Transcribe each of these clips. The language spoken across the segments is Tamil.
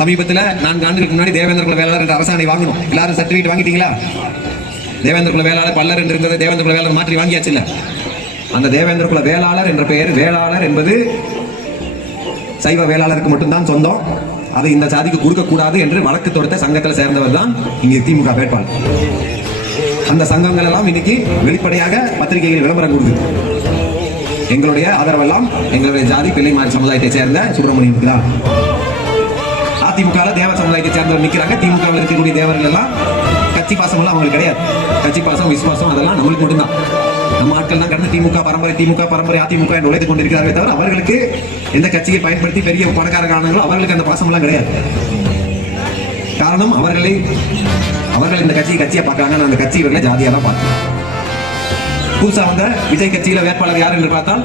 சமீபத்தில் 4 ஆண்டுகளுக்கு முன்னாடி தேவேந்திர குல வேளாளர் என்ற அரசாணை வாங்கணும். எல்லாரும் சர்டிஃபிகேட் வாங்கிட்டீங்களா? தேவேந்திர குல வேளாளர் பல்லர் என்று இருந்தது தேவேந்திர குல வேளாளர் மாற்றி வாங்கியாச்சு இல்ல? அந்த தேவேந்திர குல வேளாளர் என்ற பெயர், வேளாளர் என்பது சைவ வேளாளருக்கு மட்டும்தான் சொந்தம். அதை இந்த சாதிக்கு கொடுக்கக்கூடாது என்று வழக்கு தொடுத்த சங்கத்தில் சேர்ந்தவர் தான் இங்கே திமுக வேட்பாளர். அந்த சங்கங்கள் எல்லாம் இன்னைக்கு வெளிப்படையாக பத்திரிகைகளில் விளம்பரம் கொடுக்குது. எங்களுடைய ஆதரவெல்லாம் எங்களுடைய ஜாதி பிள்ளைமாரி சமுதாயத்தை சேர்ந்த சுப்பிரமணியனுக்கு தான். அதிமுக தேவ சமுதாயத்தை சேர்ந்தவர் நிற்கிறாங்க. திமுகவில் இருக்கக்கூடிய தேவர்கள் எல்லாம் கட்சி பாசம் எல்லாம் அவங்களுக்கு கிடையாது. கட்சி பாசம் விசுவாசம் அதெல்லாம் நம்மளுக்கு மட்டும்தான். நம்ம ஆட்கள் தான் கடந்து திமுக பரம்பரை அதிமுக என்று உழைத்துக் கொண்டிருக்கிறார்களே தவிர அவர்களுக்கு எந்த கட்சியை பயன்படுத்தி பெரிய பணக்காரர்களோ அவர்களுக்கு அந்த பாசம் எல்லாம் கிடையாது. காரணம் அவர்கள் இந்த கட்சியை பார்க்கறாங்க, அந்த கட்சி இவர்களை ஜாதியா தான் பார்க்கணும். புதுசா வந்த விஜய் கட்சியில வேட்பாளர் யார் என்று பார்த்தால்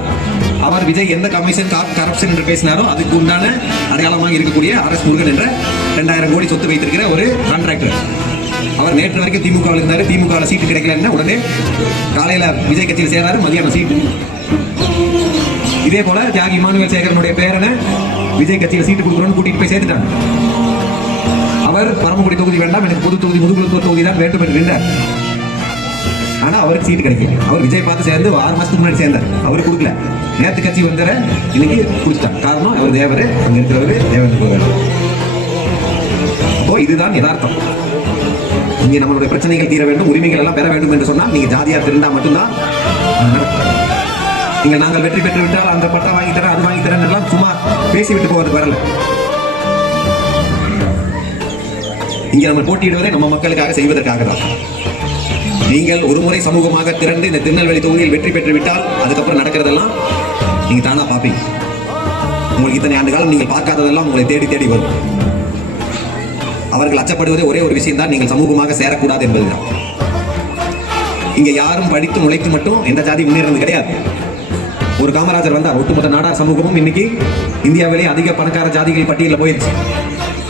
அவர் விஜய் எந்த கமிஷன் கரப்ஷன் என்று பேசினாரோ அதுக்கு உண்டான அடையாளமாக இருக்கக்கூடிய RS முருகன் என்ற 2000 கோடி சொத்து வைத்திருக்கிற ஒரு கான்ட்ராக்டர். அவர் நேற்று வரைக்கும் திமுகவில் இருந்தாரு. திமுக சீட்டு கிடைக்கலன்னு உடனே காலையில விஜய் கட்சியில் சேர்றாரு, மதியானம் சீட்டு. இதே போல தியாகி இமானுவேல் சேகரனுடைய பேரனை விஜய் கட்சியில் சீட்டு கொடுக்கணும்னு கூட்டிட்டு போய் சேர்த்துட்டாங்க. அவர் பரமக்குடி தொகுதி வேண்டாம், எனக்கு பொது தொகுதி முதுகுளத்தூர் தொகுதி தான் வேண்டும் என்று நின்றார். ஆனா அவருக்கு சீட்டு கிடைக்கல. அவர் விஜய் பார்த்து சேர்ந்து 6 மாசத்துக்கு முன்னாடி சேர்ந்தார். அவரு கொடுக்கல. நேற்று கட்சி வந்தார இன்னைக்கு குடிச்சிட்டார். காரணம் அவர் தேவர், அங்க இருக்கிறவரு தேவர். அப்போ இதுதான் யதார்த்தம். இங்க நம்மளுடைய பிரச்சனைகள் தீர வேண்டும், உரிமைகள் எல்லாம் பெற வேண்டும் என்று சொன்னால் நீங்க ஜாதியா திருந்தா மட்டும்தான். நீங்க நாங்கள் வெற்றி பெற்று விட்டால் அந்த பட்டம் வாங்கி தரேன், அது வாங்கி தரேன் எல்லாம் சும்மா பேசிவிட்டு போவது வரல. இங்க நம்ம போட்டியிடுவதை நம்ம மக்களுக்காக செய்வதற்காக தான். நீங்கள் ஒரு முறை சமூகமாக திரண்டு இந்த திருநெல்வேலி தொகுதியில் வெற்றி பெற்று விட்டால் அதுக்கப்புறம் நடக்கிறதெல்லாம் நீங்க தானா பார்ப்பீங்க. உங்களுக்கு இத்தனை ஆண்டு காலம் நீங்கள் பார்க்காததெல்லாம் உங்களை தேடி தேடி வரும். அவர்கள் அச்சப்படுவது ஒரே ஒரு விஷயம் தான், நீங்கள் சமூகமாக சேரக்கூடாது என்பதுதான். இங்க யாரும் படித்து உழைத்து மட்டும் எந்த ஜாதி முன்னேறது கிடையாது. ஒரு காமராஜர் வந்தார், ஒட்டுமொத்த நாடார் சமூகமும் இன்னைக்கு இந்தியாவிலே அதிக பணக்கார ஜாதிகள் பட்டியலில் போயிருச்சு.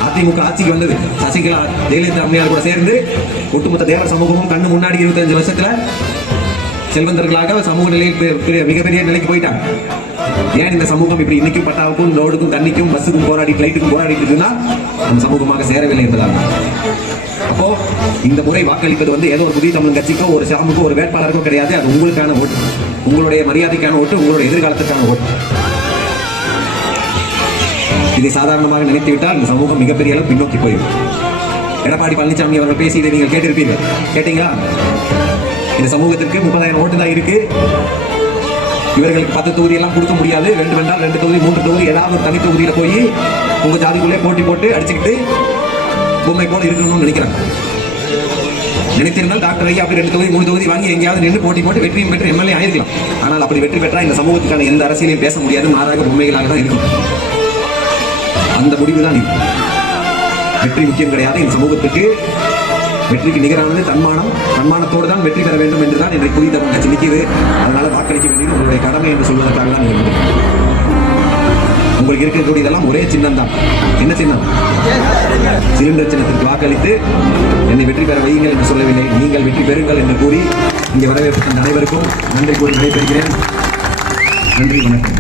அதிமுக ஆட்சிக்கு வந்தது, சசிகலா ஜெயலலிதா அம்மையார் கூட சேர்ந்து ஒட்டுமொத்த தேவர் சமூகமும் கண்ணு முன்னாடி 25 வருஷத்துல செல்வந்தர்களாக சமூக நிலையில் மிகப்பெரிய நிலைக்கு போயிட்டாங்க. ஏன் இந்த சமூகம் இப்படி இன்னைக்கும் பட்டாவுக்கும் ரோடுக்கும் தண்ணிக்கும் பஸ்ஸுக்கும் போராடி ஃபிளைட்டுக்கும் போராடிட்டு இருக்குன்னா அந்த சமூகமாக சேரவில்லை என்பதால். அப்போ இந்த முறை வாக்களிப்பது ஏதோ ஒரு புதிய தமிழ் கட்சிக்கோ ஒரு சாமுக்கோ ஒரு வேட்பாளருக்கோ கிடையாது. அது உங்களுக்கான ஓட்டு, உங்களுடைய மரியாதைக்கான ஓட்டு, உங்களுடைய எதிர்காலத்துக்கான ஓட்டு. இதை சாதாரணமாக நினைத்துவிட்டால் இந்த சமூகம் மிகப்பெரிய அளவு பின்னோக்கி போயிடும். எடப்பாடி பழனிசாமி அவர்கள் பேசி இதை நீங்கள் கேட்டிருப்பீர்கள். கேட்டீங்களா? இந்த சமூகத்திற்கு 30,000 ஓட்டு தான் இருக்கு. இவர்களுக்கு 10 தொகுதி எல்லாம் கொடுக்க முடியாது. வேண்டுமென்றால் 2 தொகுதி 3 தொகுதி ஏதாவது ஒரு தனி தொகுதியில போய் உங்க ஜாதிக்குள்ளே போட்டி போட்டு அடிச்சுக்கிட்டு பொம்மை போல இருக்கணும்னு நினைக்கிறாங்க. நினைத்திருந்தால் டாக்டர் ஐயா அப்படி 2 தொகுதி 3 தொகுதி வாங்கி எங்கேயாவது நின்று போட்டி போட்டு வெற்றியும் பெற்று MLA ஆயிருக்கலாம். ஆனால் அப்படி வெற்றி பெற்றா இந்த சமூகத்துக்கான எந்த அரசியலையும் பேச முடியாது. மாறாக பொம்மைகளாக தான் இருக்கும். அந்த முடிவு தான் இது. வெற்றி முக்கியம் கிடையாது. இந்த சமூகத்துக்கு வெற்றிக்கு நிகரானது தன்மானத்தோடு தான் வெற்றி பெற வேண்டும் என்றுதான் இன்றைக்கு புதிய தமிழ் கட்சி நிற்கிறது. அதனால வாக்களிக்க வேண்டியது உங்களுடைய கடமை என்று சொல்வதற்காக தான் உங்களுக்கு இருக்கக்கூடிய இதெல்லாம் ஒரே சின்னம் தான். என்ன சின்னம்? சிலிண்டர் சின்னத்திற்கு வாக்களித்து என்னை வெற்றி பெற வையுங்கள் என்று சொல்லவில்லை, நீங்கள் வெற்றி பெறுங்கள் என்று கூறி இங்கே வரவேற்பு அனைவருக்கும் நன்றி கூறி விடைபெறுகிறேன். நன்றி, வணக்கம்.